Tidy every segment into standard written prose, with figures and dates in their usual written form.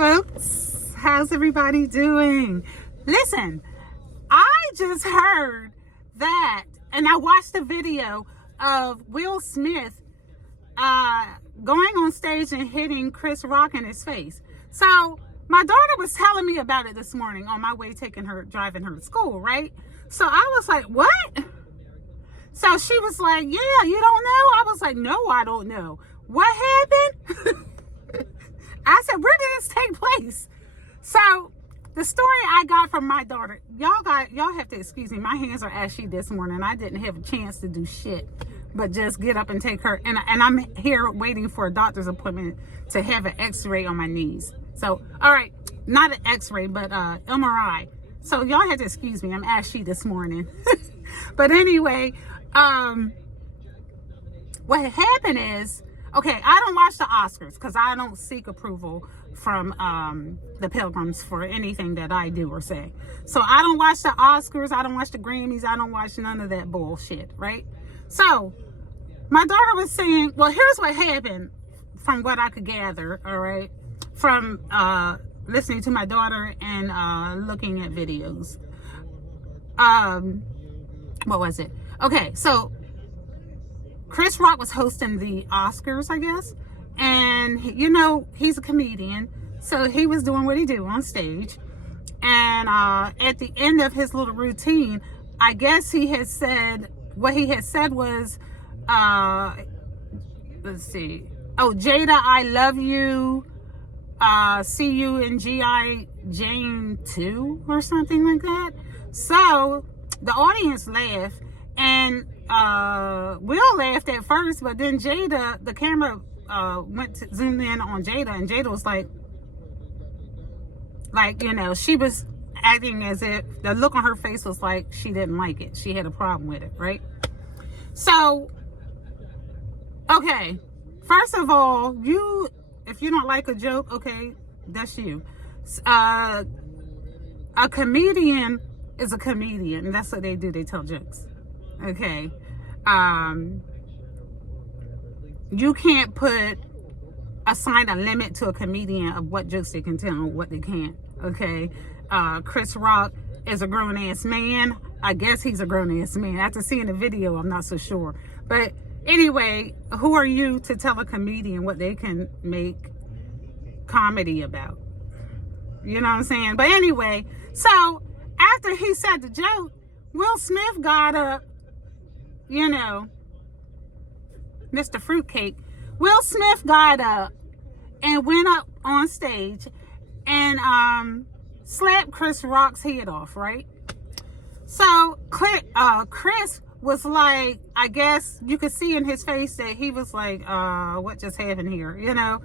folks. How's everybody doing? Listen, I just heard that, and I watched a video of Will Smith going on stage and hitting Chris Rock in his face. So my daughter was telling me about it this morning on my way driving her to school, right? So I was like, what? So she was like, yeah, you don't know? I was like, no, I don't know. What happened? I said, where did this take place? So the story I got from my daughter, y'all have to excuse me. My hands are ashy this morning. I didn't have a chance to do shit, but just get up and take her. And I'm here waiting for a doctor's appointment to have an x-ray on my knees. So, all right, not an x-ray, but MRI. So y'all have to excuse me. I'm ashy this morning. But anyway, what happened is, okay, I don't watch the Oscars because I don't seek approval from the Pilgrims for anything that I do or say. So I don't watch the Oscars, I don't watch the Grammys, I don't watch none of that bullshit, right? So my daughter was saying, well, here's what happened from what I could gather, all right, from listening to my daughter and looking at videos. What was it? Okay, so Chris Rock was hosting the Oscars, I guess. And, you know, he's a comedian. So he was doing what he do on stage. And at the end of his little routine, I guess he had said, what he had said was, let's see. Oh, Jada, I love you. See you in G.I. Jane 2 or something like that. So the audience laughed. And Will laughed at first, but then Jada, the camera zoomed in on Jada, and Jada was like, you know, she was acting as if the look on her face was like she didn't like it. She had a problem with it, right? So, okay, first of all, if you don't like a joke, okay, that's you. A comedian is a comedian, and that's what they do. They tell jokes. Okay, you can't assign a limit to a comedian of what jokes they can tell and what they can't. Okay, Chris Rock is a grown-ass man. I guess he's a grown-ass man. After seeing the video, I'm not so sure. But anyway, who are you to tell a comedian what they can make comedy about? You know what I'm saying? But anyway, so after he said the joke, Will Smith got up. You know, Mr. Fruitcake, Will Smith got up and went up on stage and slapped Chris Rock's head off, right? So Chris was like, I guess you could see in his face that he was like, what just happened here, you know?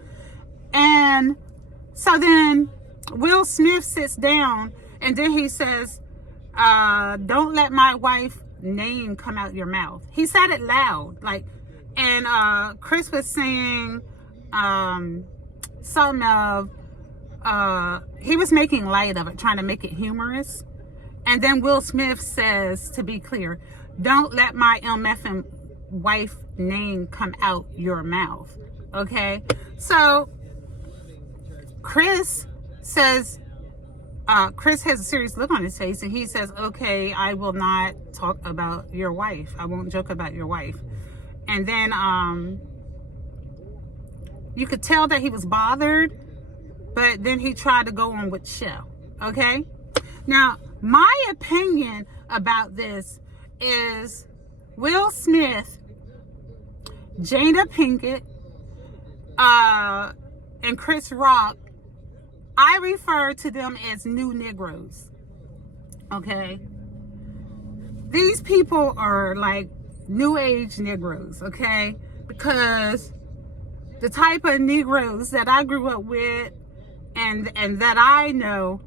And so then Will Smith sits down and then he says, don't let my wife name come out your mouth. He said it loud, like, and Chris was saying something of he was making light of it, trying to make it humorous. And then Will Smith says, to be clear, don't let my MFing wife name come out your mouth. Okay, so Chris says, Chris has a serious look on his face and he says, okay, I will not talk about your wife. I won't joke about your wife. And then you could tell that he was bothered, but then he tried to go on with the show. Okay? Now, my opinion about this is Will Smith, Jada Pinkett, and Chris Rock, I refer to them as new Negroes, okay? These people are like new age Negroes, okay? Because the type of Negroes that I grew up with and that I know,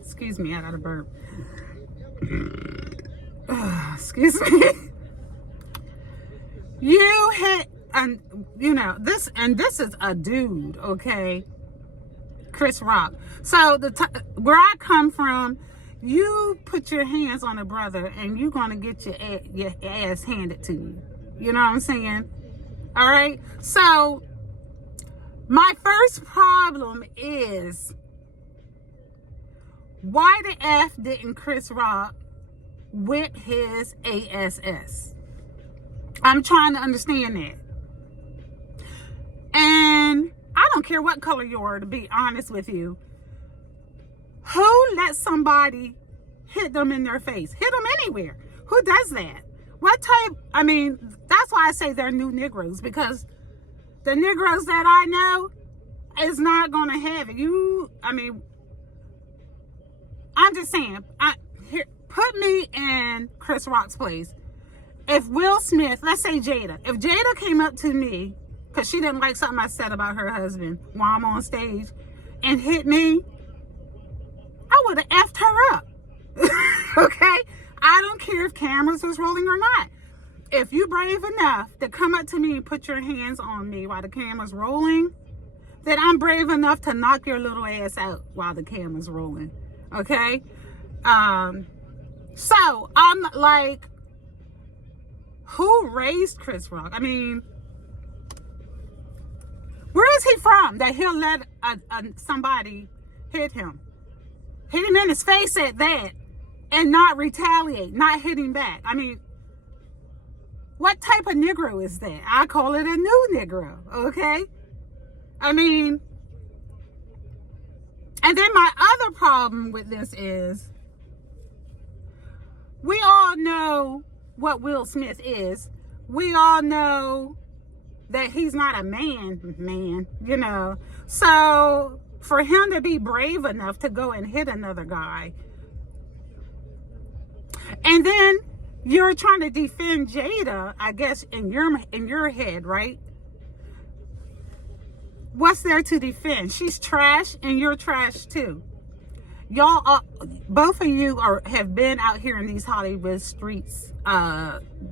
excuse me, I got a burp. Excuse me. You know, this is a dude, okay? Chris Rock. So where I come from, you put your hands on a brother and you're gonna get your ass handed to you. You know what I'm saying? All right. So my first problem is Why the F didn't Chris Rock whip his ass? I'm trying to understand that. And I don't care what color you are, to be honest with you. Who lets somebody hit them in their face? Hit them anywhere. Who does that? What type? I mean, that's why I say they're new Negroes, because the Negroes that I know is not going to have it. I'm just saying, put me in Chris Rock's place. If Will Smith, let's say Jada, if Jada came up to me because she didn't like something I said about her husband while I'm on stage and hit me, I would have effed her up. Okay? I don't care if cameras was rolling or not. If you brave enough to come up to me and put your hands on me while the camera's rolling, then I'm brave enough to knock your little ass out while the camera's rolling. Okay? So I'm like, who raised Chris Rock? I mean, where is he from that he'll let somebody hit him in his face at that and not retaliate, not hit him back? I mean, what type of Negro is that? I call it a new Negro, okay? I mean, and then my other problem with this is, we all know what Will Smith is. We all know that he's not a man, you know. So for him to be brave enough to go and hit another guy, and then you're trying to defend Jada, I guess, in your head, right? What's there to defend? She's trash and you're trash too. Y'all, both of you have been out here in these Hollywood streets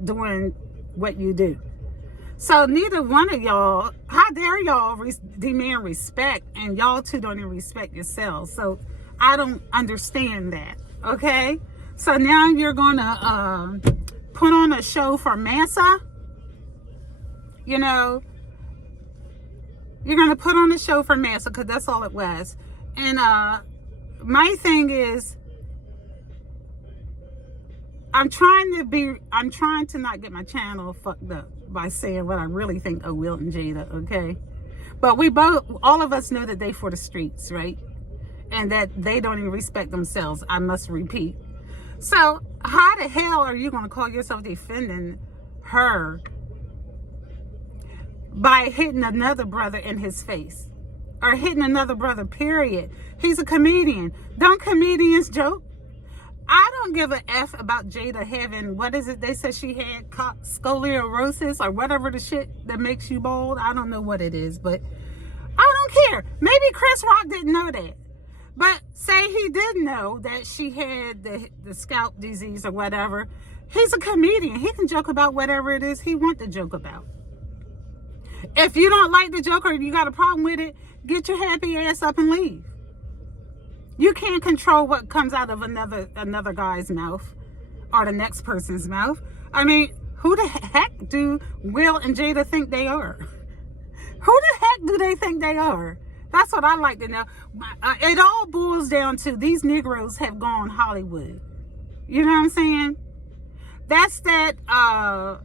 doing what you do. So neither one of y'all, how dare y'all demand respect, and y'all two don't even respect yourselves. So I don't understand that, okay? So now you're gonna put on a show for Massa. You know, you're gonna put on a show for Massa because that's all it was. And my thing is, I'm trying to not get my channel fucked up by saying what I really think of Will and Jada, okay? But all of us know that they for the streets, right? And that they don't even respect themselves, I must repeat. So how the hell are you going to call yourself defending her by hitting another brother in his face? Or hitting another brother, period. He's a comedian. Don't comedians joke? I don't give a F about Jada having, what is it they said she had, scoliosis or whatever the shit that makes you bald. I don't know what it is, but I don't care. Maybe Chris Rock didn't know that. But say he did know that she had the scalp disease or whatever. He's a comedian. He can joke about whatever it is he wants to joke about. If you don't like the joke or you got a problem with it, get your happy ass up and leave. You can't control what comes out of another guy's mouth or the next person's mouth. I mean, who the heck do Will and Jada think they are? Who the heck do they think they are? That's what I like to know. It all boils down to these Negroes have gone Hollywood. You know what I'm saying? That's that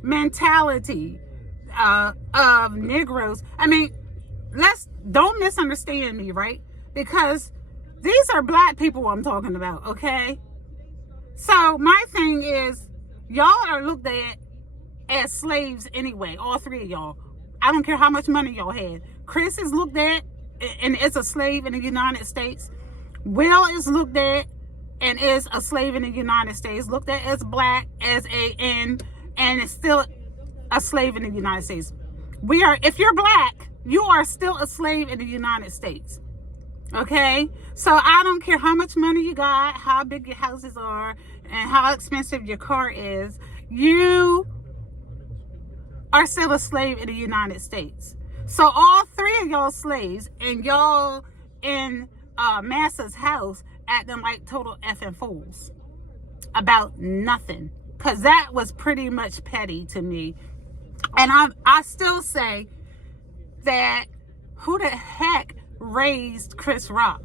mentality of Negroes. I mean, don't misunderstand me, right? Because these are black people I'm talking about, okay? So my thing is, y'all are looked at as slaves anyway, all three of y'all. I don't care how much money y'all had. Chris is looked at and is a slave in the United States. Will is looked at and is a slave in the United States, looked at as black, and is still a slave in the United States. If you're black, you are still a slave in the United States. Okay? So I don't care how much money you got, how big your houses are, and how expensive your car is. You are still a slave in the United States. So all three of y'all slaves, and y'all in Massa's house acting like total effing fools about nothing. Because that was pretty much petty to me. And I still say that who the heck raised Chris Rock?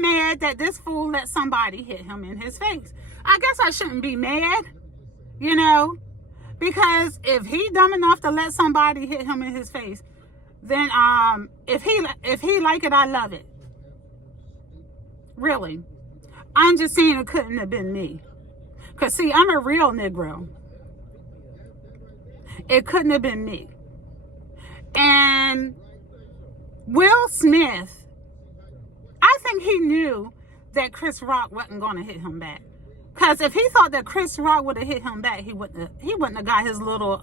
I'm mad that this fool let somebody hit him in his face. I guess I shouldn't be mad, you know, because if he dumb enough to let somebody hit him in his face, then if he like it, I love it. Really. I'm just saying it couldn't have been me. Because, see, I'm a real Negro. It couldn't have been me. And Will Smith, I think he knew that Chris Rock wasn't going to hit him back. Because if he thought that Chris Rock would have hit him back, he wouldn't have got his little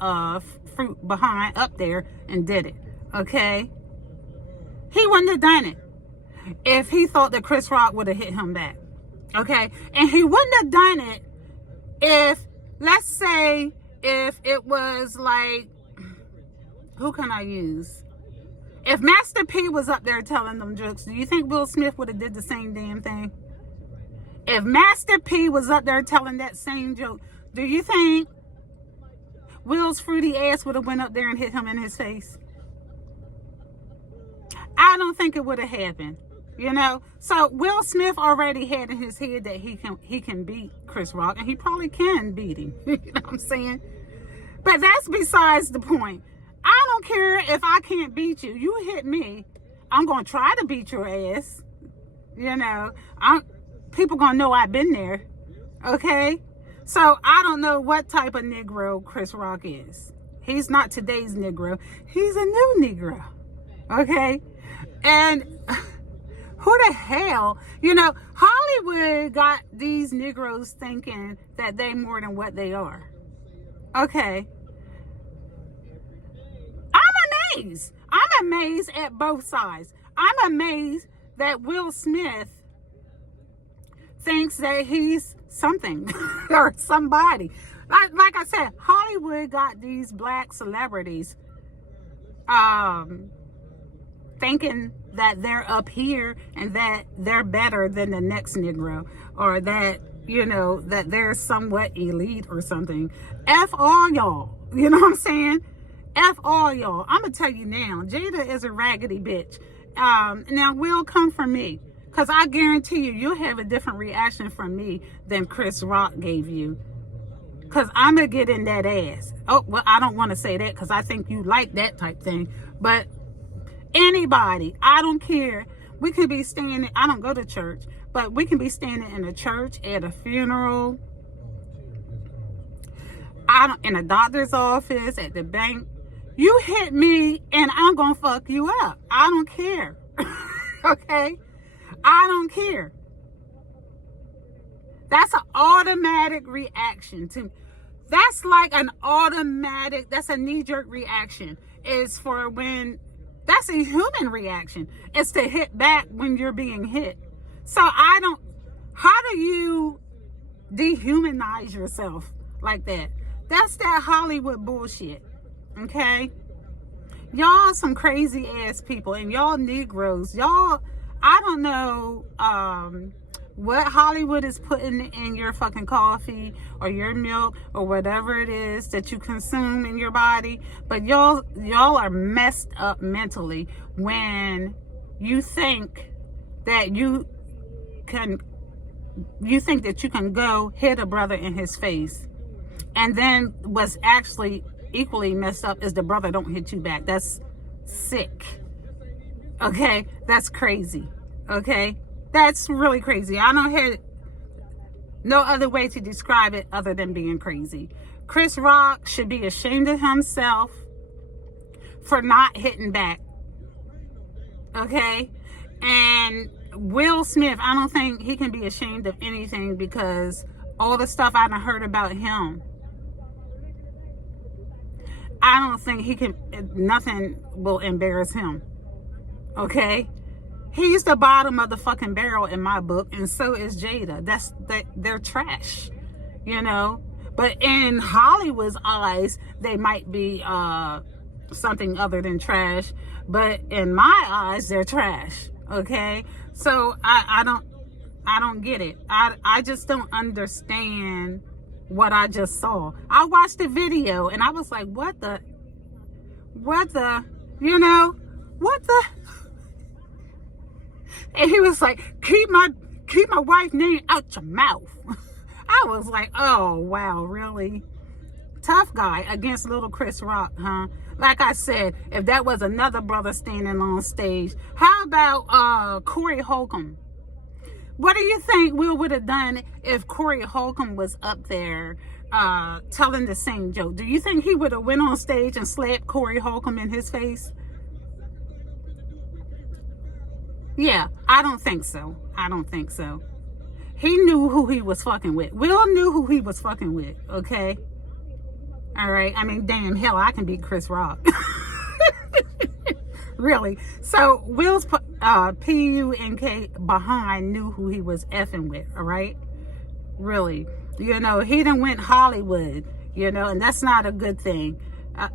fruit behind up there and did it. Okay? He wouldn't have done it if he thought that Chris Rock would have hit him back. Okay? And he wouldn't have done it if, let's say, if it was like, who can I use? If Master P was up there telling them jokes, do you think Will Smith would have did the same damn thing? If Master P was up there telling that same joke, do you think Will's fruity ass would have went up there and hit him in his face? I don't think it would have happened, you know? So Will Smith already had in his head that he can beat Chris Rock, and he probably can beat him. You know what I'm saying? But that's besides the point. I don't care if I can't beat you. You hit me, I'm going to try to beat your ass. You know, people going to know I've been there. Okay? So I don't know what type of Negro Chris Rock is. He's not today's Negro. He's a new Negro. Okay? And who the hell, you know, Hollywood got these Negroes thinking that they more than what they are. Okay? I'm amazed at both sides. I'm amazed that Will Smith thinks that he's something or somebody. Like I said, Hollywood got these black celebrities thinking that they're up here and that they're better than the next Negro, or that, you know, that they're somewhat elite or something. F all y'all. You know what I'm saying? F all y'all. I'm going to tell you now, Jada is a raggedy bitch. Now, Will, come for me. Because I guarantee you'll have a different reaction from me than Chris Rock gave you. Because I'm going to get in that ass. Oh, well, I don't want to say that because I think you like that type thing. But anybody, I don't care. We could be standing, I don't go to church, but we can be standing in a church, at a funeral, in a doctor's office, at the bank. You hit me and I'm going to fuck you up. I don't care. Okay? I don't care. That's an automatic reaction to me. That's like an automatic, that's a knee-jerk reaction. It's for when, that's a human reaction. It's to hit back when you're being hit. So how do you dehumanize yourself like that? That's that Hollywood bullshit. Okay? Y'all some crazy ass people, and y'all Negroes, y'all, I don't know what Hollywood is putting in your fucking coffee or your milk or whatever it is that you consume in your body, but y'all are messed up mentally when you think that you can go hit a brother in his face, and then what's actually equally messed up is the brother don't hit you back. That's sick. Okay? That's crazy. Okay? That's really crazy. I don't have no other way to describe it other than being crazy. Chris Rock should be ashamed of himself for not hitting back. Okay? And Will Smith, I don't think he can be ashamed of anything, because all the stuff I've heard about him, I don't think he can, nothing will embarrass him. Okay? He's the bottom of the fucking barrel in my book, and so is Jada. They're trash, you know? But in Hollywood's eyes, they might be something other than trash, but in my eyes, they're trash. Okay? So I don't get it. I just don't understand what I just saw. I watched the video and I was like, what the, you know, what the, And he was like, keep my wife's name out your mouth. I was like, oh, wow, really? Tough guy against little Chris Rock, huh? Like I said, if that was another brother standing on stage, how about Corey Holcomb? What do you think Will would have done if Corey Holcomb was up there telling the same joke? Do you think he would have went on stage and slapped Corey Holcomb in his face? Yeah, I don't think so. I don't think so. He knew who he was fucking with. Will knew who he was fucking with, okay? All right, I mean, damn, hell, I can beat Chris Rock. Really. So Will's P-U-N-K behind knew who he was effing with, all right? Really. You know, he done went Hollywood, you know, and that's not a good thing.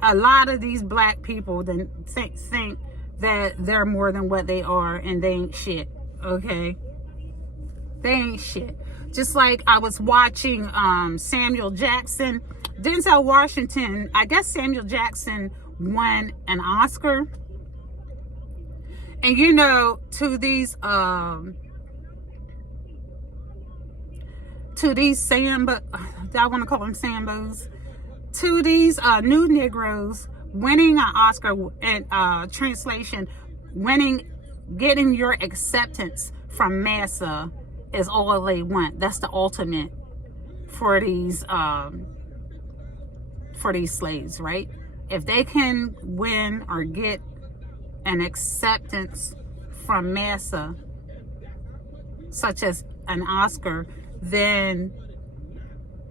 A lot of these black people then think that they're more than what they are, and they ain't shit, okay? They ain't shit. Just like I was watching Samuel Jackson, Denzel Washington, I guess Samuel Jackson won an Oscar. And you know, to these Sambo, I want to call them Sambos, to these new Negroes winning an Oscar and translation, getting your acceptance from massa is all they want. That's the ultimate for these slaves, right? If they can win or get an acceptance from massa, such as an Oscar, then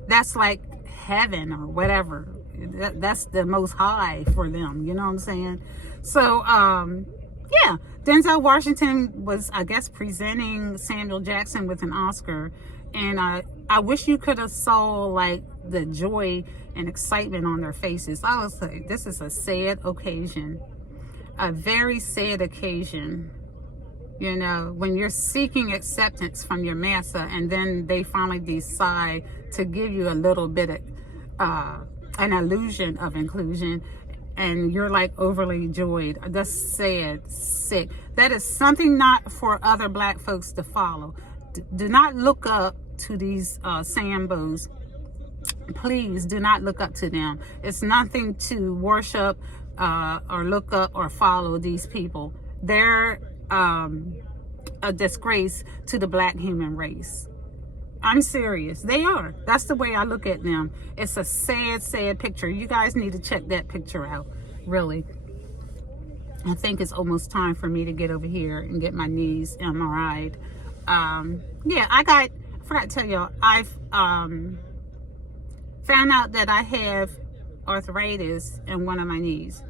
that's like heaven or whatever. That's the most high for them, you know what I'm saying? So yeah, Denzel Washington was, I guess, presenting Samuel Jackson with an Oscar, and I wish you could have saw like the joy and excitement on their faces. I was like, this is a sad occasion, a very sad occasion. You know, when you're seeking acceptance from your massa, and then they finally decide to give you a little bit of an illusion of inclusion, and you're like overly joyed. That's sad, sick. That is something not for other black folks to follow. Do not look up to these Sambos. Please do not look up to them. It's nothing to worship or look up or follow these people. They're a disgrace to the black human race. I'm serious. They are. That's the way I look at them. It's a sad, sad picture. You guys need to check that picture out. Really. I think it's almost time for me to get over here and get my knees MRI'd. Yeah, I forgot to tell y'all, I've found out that I have arthritis in one of my knees.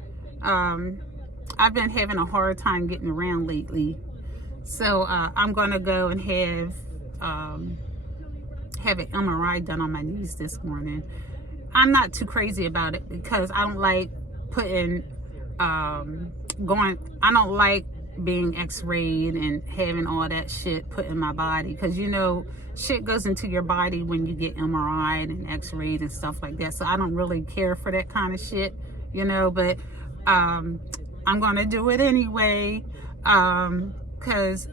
I've been having a hard time getting around lately. So I'm going to go and have an MRI done on my knees this morning. I'm not too crazy about it because I don't like putting I don't like being x-rayed and having all that shit put in my body, because you know shit goes into your body when you get MRI'd and x-rayed and stuff like that. So I don't really care for that kind of shit, you know, but I'm gonna do it anyway because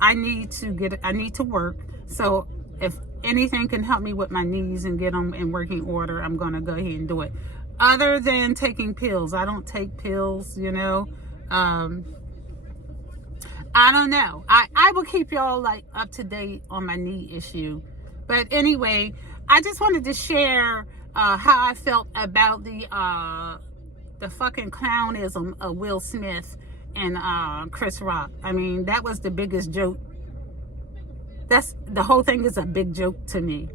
I need to work. So if anything can help me with my knees and get them in working order, I'm gonna go ahead and do it. Other than taking pills, I don't take pills, you know. I don't know. I will keep y'all like up to date on my knee issue. But anyway, I just wanted to share how I felt about the fucking clownism of Will Smith and Chris Rock. I mean, that was the biggest joke. The whole thing is a big joke to me.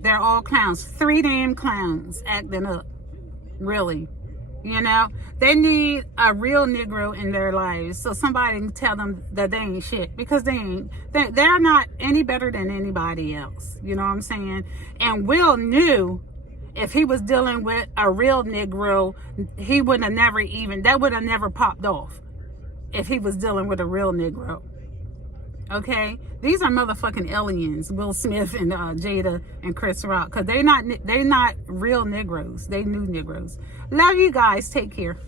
They're all clowns. 3 damn clowns acting up. Really. You know, they need a real Negro in their lives so somebody can tell them that they ain't shit, because they ain't. They're not any better than anybody else. You know what I'm saying? And Will knew if he was dealing with a real Negro, he would have never that would have never popped off if he was dealing with a real Negro. Okay, these are motherfucking aliens, Will Smith and Jada and Chris Rock, because they're not real Negroes. They new Negroes. Love you guys. Take care.